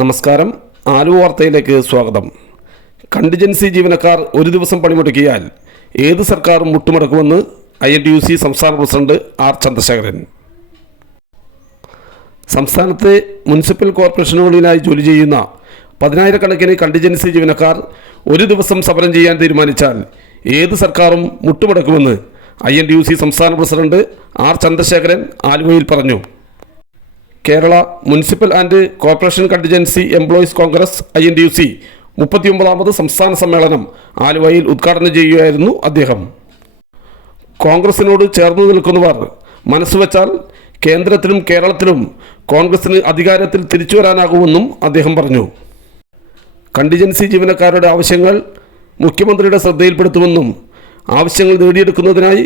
നമസ്കാരം. ആലു വാർത്തയിലേക്ക് സ്വാഗതം. കണ്ടിജൻസി ജീവനക്കാർ ഒരു ദിവസം പണിമുടക്കിയാൽ ഏത് സർക്കാരും മുട്ടുമടക്കുമെന്ന് I N T U C സംസ്ഥാന പ്രസിഡന്റ് ആർ ചന്ദ്രശേഖരൻ. സംസ്ഥാനത്തെ മുനിസിപ്പൽ കോർപ്പറേഷനുകളിലായി ജോലി ചെയ്യുന്ന പതിനായിരക്കണക്കിന് കണ്ടിജൻസി ജീവനക്കാർ ഒരു ദിവസം സമരം ചെയ്യാൻ തീരുമാനിച്ചാൽ ഏത് സർക്കാരും മുട്ടുമടക്കുമെന്ന് I N T U C സംസ്ഥാന പ്രസിഡന്റ് ആർ ചന്ദ്രശേഖരൻ ആലുവയിൽ പറഞ്ഞു. Kerala municipal and corporation contingency employees Congress I N D U C. മുപ്പത്തിയൊമ്പതാമത് സംസ്ഥാന സമ്മേളനം ആലുവയിൽ ഉദ്ഘാടനം ചെയ്യുകയായിരുന്നു അദ്ദേഹം. കോൺഗ്രസിനോട് ചേർന്നു നിൽക്കുന്നവർ മനസ്സുവെച്ചാൽ കേന്ദ്രത്തിലും കേരളത്തിലും കോൺഗ്രസിന് അധികാരത്തിൽ തിരിച്ചു വരാനാകുമെന്നും അദ്ദേഹം പറഞ്ഞു. കണ്ടിജൻസി ജീവനക്കാരുടെ ആവശ്യങ്ങൾ മുഖ്യമന്ത്രിയുടെ ശ്രദ്ധയിൽപ്പെടുത്തുമെന്നും ആവശ്യങ്ങൾ നേടിയെടുക്കുന്നതിനായി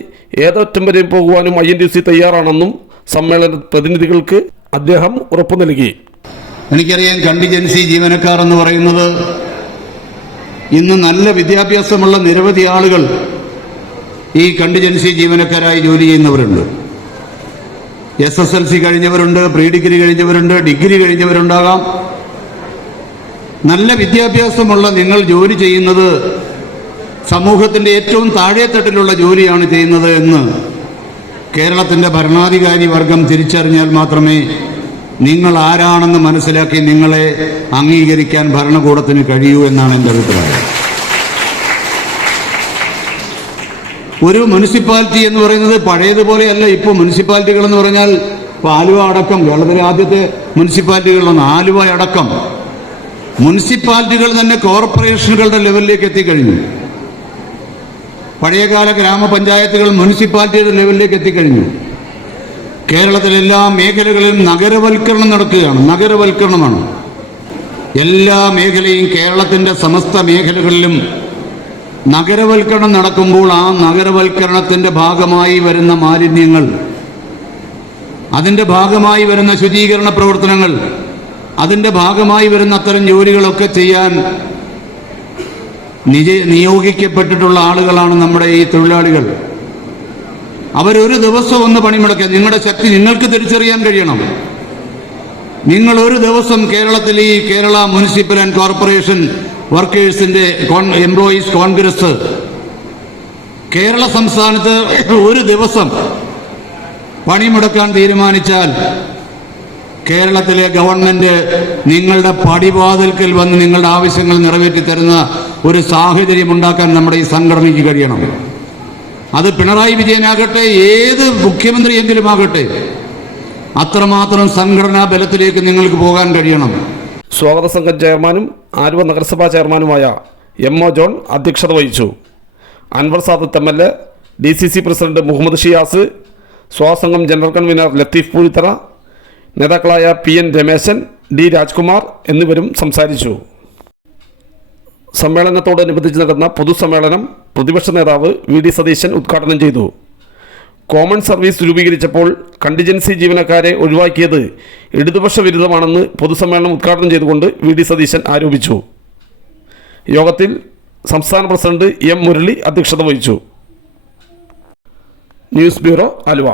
ഏതൊറ്റം വരെയും പോകുവാനും ഐ എൻ ഡി സി തയ്യാറാണെന്നും സമ്മേളന പ്രതിനിധികൾക്ക് അദ്ദേഹം ഉറപ്പു നൽകി. എനിക്കറിയാം കണ്ടിജൻസി ജീവനക്കാർ എന്ന് പറയുന്നത് ഇന്ന് നല്ല വിദ്യാഭ്യാസമുള്ള നിരവധി ആളുകൾ ഈ കണ്ടിജൻസി ജീവനക്കാരായി ജോലി ചെയ്യുന്നവരുണ്ട്. എസ് എസ് എൽ സി കഴിഞ്ഞവരുണ്ട് പ്രീ ഡിഗ്രി കഴിഞ്ഞവരുണ്ട് ഡിഗ്രി കഴിഞ്ഞവരുണ്ടാകാം. നല്ല വിദ്യാഭ്യാസമുള്ള നിങ്ങൾ ജോലി ചെയ്യുന്നത് സമൂഹത്തിന്റെ ഏറ്റവും താഴെത്തട്ടിലുള്ള ജോലിയാണ് ചെയ്യുന്നത് എന്ന് കേരളത്തിന്റെ ഭരണാധികാരി വർഗം തിരിച്ചറിഞ്ഞാൽ മാത്രമേ നിങ്ങൾ ആരാണെന്ന് മനസ്സിലാക്കി നിങ്ങളെ അംഗീകരിക്കാൻ ഭരണകൂടത്തിന് കഴിയൂ എന്നാണ് എന്റെ അഭിപ്രായം. ഒരു മുനിസിപ്പാലിറ്റി എന്ന് പറയുന്നത് പഴയതുപോലെയല്ല ഇപ്പോൾ മുനിസിപ്പാലിറ്റികൾ എന്ന് പറഞ്ഞാൽ ഇപ്പോൾ ആലുവ അടക്കം കേരളത്തിലെ ആദ്യത്തെ മുനിസിപ്പാലിറ്റികളിലൊന്ന് ആലുവ അടക്കം. മുനിസിപ്പാലിറ്റികൾ തന്നെ കോർപ്പറേഷനുകളുടെ ലെവലിലേക്ക് എത്തിക്കഴിഞ്ഞു. പഴയകാല ഗ്രാമപഞ്ചായത്തുകൾ മുനിസിപ്പാലിറ്റിയുടെ ലെവലിലേക്ക് എത്തിക്കഴിഞ്ഞു. കേരളത്തിലെ എല്ലാ മേഖലകളിലും നഗരവൽക്കരണം നടക്കുകയാണ്. നഗരവൽക്കരണമാണ്. എല്ലാ മേഖലയും കേരളത്തിന്റെ സമസ്ത മേഖലകളിലും നഗരവൽക്കരണം നടക്കുമ്പോൾ ആ നഗരവൽക്കരണത്തിന്റെ ഭാഗമായി വരുന്ന മാലിന്യങ്ങൾ അതിന്റെ ഭാഗമായി വരുന്ന ശുചീകരണ പ്രവർത്തനങ്ങൾ അതിന്റെ ഭാഗമായി വരുന്ന അത്തരം ജോലികളൊക്കെ ചെയ്യാൻ നിജ നിയോഗിക്കപ്പെട്ടിട്ടുള്ള ആളുകളാണ് നമ്മുടെ ഈ തൊഴിലാളികൾ. അവരൊരു ദിവസം ഒന്ന് പണിമുടക്കുക നിങ്ങളുടെ ശക്തി നിങ്ങൾക്ക് തിരിച്ചറിയാൻ കഴിയണം. നിങ്ങൾ ഒരു ദിവസം കേരളത്തിൽ ഈ കേരള മുനിസിപ്പൽ ആൻഡ് കോർപ്പറേഷൻ വർക്കേഴ്സിന്റെ എംപ്ലോയീസ് കോൺഗ്രസ് കേരള സംസ്ഥാനത്ത് ഒരു ദിവസം പണിമുടക്കാൻ തീരുമാനിച്ചാൽ കേരളത്തിലെ ഗവൺമെന്റ് നിങ്ങളുടെ പടിവാതിൽക്കൽ വന്ന് നിങ്ങളുടെ ആവശ്യങ്ങൾ നിറവേറ്റി തരുന്ന ഒരു സാഹചര്യം ഉണ്ടാക്കാൻ നമ്മുടെ ഈ സംഘടനയ്ക്ക് കഴിയണം. അത് പിണറായി വിജയനാകട്ടെ ഏത് മുഖ്യമന്ത്രി എങ്കിലും ആകട്ടെ അത്രമാത്രം സംഘടനാ ബലത്തിലേക്ക് നിങ്ങൾക്ക് പോകാൻ കഴിയണം. സ്വാഗത സംഘം ചെയർമാനും ആലുവ നഗരസഭാ ചെയർമാനുമായ എം ഒ ജോൺ അധ്യക്ഷത വഹിച്ചു. Anwar Sadath M L A D C C president Muhammad Shiyas സ്വാസംഘം general convener Latheef Poozhithara നേതാക്കളായ P N Rameshan D Rajkumar എന്നിവരും സംസാരിച്ചു. സമ്മേളനത്തോടനുബന്ധിച്ച് നടന്ന പൊതുസമ്മേളനം പ്രതിപക്ഷ നേതാവ് വി ഡി സതീശൻ ഉദ്ഘാടനം ചെയ്തു. കോമൺ സർവീസ് രൂപീകരിച്ചപ്പോൾ കണ്ടിജൻസി ജീവനക്കാരെ ഒഴിവാക്കിയത് ഇടതുപക്ഷ വിരുദ്ധമാണെന്ന് പൊതുസമ്മേളനം ഉദ്ഘാടനം ചെയ്തുകൊണ്ട് വി ഡി സതീശൻ ആരോപിച്ചു. യോഗത്തിൽ സംസ്ഥാന പ്രസിഡന്റ് എം മുരളി അധ്യക്ഷത വഹിച്ചു. News bureau Aluva.